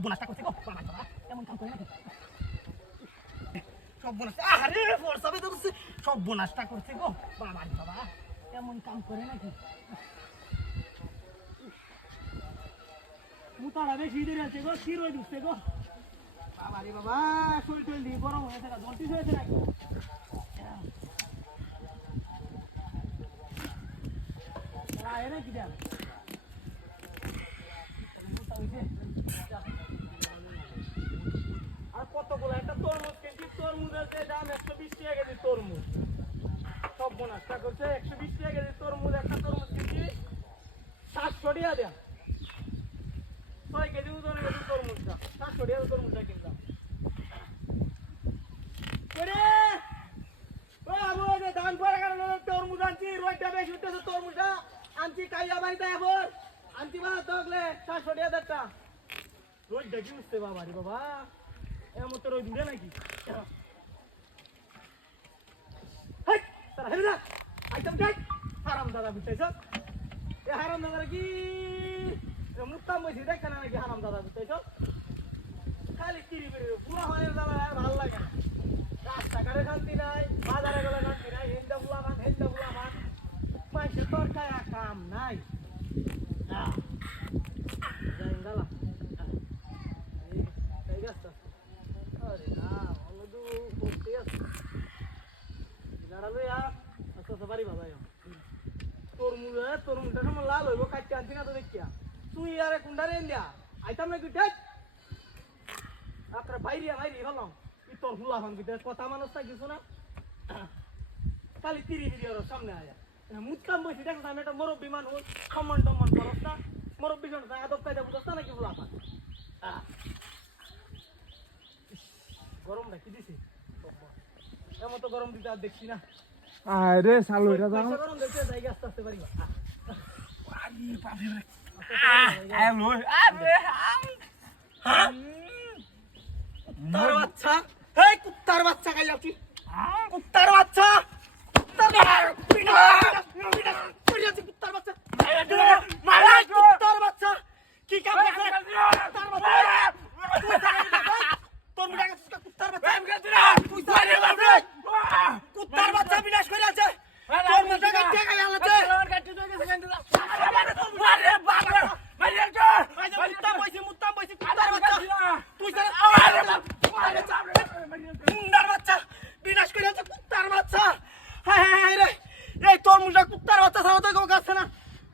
সব বোনাসটা করছে গো বাবা বাবা এমন কাম করে নাকি সব বোনাস আরে ফোরসাবে তো সব বোনাসটা করছে গো বাবা বাবা এমন কাম করে নাকি মুতাড়া বেশি দেরি আছে গো কি রই দিচ্ছে গো বাবা রে বাবা শরীর টল দি গরম হয়ে থাকে জন্টিস হয়েছে নাকি আয় নাকি দেখ আর কতগুলো একটা তরমুজ কিনছি তরমুজের যে দাম 120 টাকা কেজি তরমুজ সব বোনাসটা করছে 120 টাকা কেজি তরমুজ একটা তরমুজ কিনছি 700 টাকা দেয়া 6 কেজি ওজনের কেজি তরমুজটা 700 টাকা তরমুজটা কিনলাম করে ও আবু যে দাম পড়ে গেল তরমুজ আনছি রোজটা বেশি উঠতেছে তরমুজটা আনছি কাইয়া বাড়িতে এখন আনছি বা তগলে 700 টাকা দাঁড়টা রোজটা কি উঠছে বাবা রে বাবা এমন তো রোজ উঠে নাকি হেই তারা হেরে যা আইটেম যাই হারাম দাদা বুঝতেছ এ হারাম দাদা কি মুক্তাম বসে দেখে না নাকি হারাম দাদা বুঝতেছ খালি কিরি বেরিয়ে পুরা হয় দাদা ভালো লাগে না রাস্তাঘাটে শান্তি নাই বাজারে গেলে শান্তি নাই হেন্দা বুলা মান মানুষের তরকারি কাম নাই গালা এই গাছটা আরে না অলদু করতে আছে দাঁড়ালো ইয়া আচ্ছা বাড়ি বাবা তরমুজটা সময় লাল হইব কাটতে আনছি না তো দেখিয়া তুই আরে কুন্ডারে ইন্ডিয়া আইতাম না তুই দেখ আপনার বাইরে হলাম কি তোর হুলা হন কি কথা মানুষটা কিছু না খালি তিরি সামনে আয়া মুতকাম বসে দেখ আমি একটা মুরব্বী মানুষ সম্মান টম্মান করস না মুরব্বী জন আদব কায়দা বুঝস না নাকি হুলা পান গরম নাকি দিছি এমন তো গরম দিতে আর দেখছি না আরে সালু এটা দাও গরম দেখতে যাই আস্তে আস্তে পারি আরে বাপরে আলো আরে কুত্তার বাচ্চা এই কুত্তার বাচ্চা খাই যাচ্ছি কুত্তার বাচ্চা কুত্তার বাচ্চা কুত্তার বাচ্চা কি কাম করছে তোর মুড়া কুত্তার বাচ্চা কুত্তার বাচ্চা বিনাশ করে আছে তোর মুড়া কাটতে খাই আলাছে মুত্তাম বইছি কুত্তার বাচ্চা তুই মুন্ডার বাচ্চা বিনাশ করে আছে কুত্তার বাচ্চা হ্যাঁ রে এই তোর মুন্ডা কুত্তার বাচ্চা ছাড়া তো কেউ কাছে না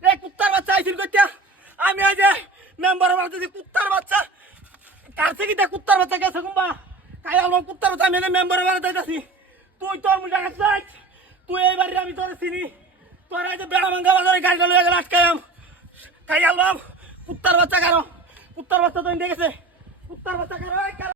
এই কুত্তার বাচ্চা আইসিল করতে আমি আজ মেম্বার বাড়াতে কুত্তার বাচ্চা কাছে কি দেখ কুত্তার বাচ্চা গেছে কুম্বা কাই আলো কুত্তার বাচ্চা আমি মেম্বার বাড়াতে যাচ্ছি তুই তোর মুন্ডা কাছে তুই এই বাড়ি আমি তোর চিনি তোর আজ বেড়া ভাঙ্গা বাজারে গাড়িটা লয়ে গেলে আটকায়াম কাই আলো কুত্তার বাচ্চা কারো কুত্তার বাচ্চা তো দেখেছে কুত্তার বাচ্চা কারো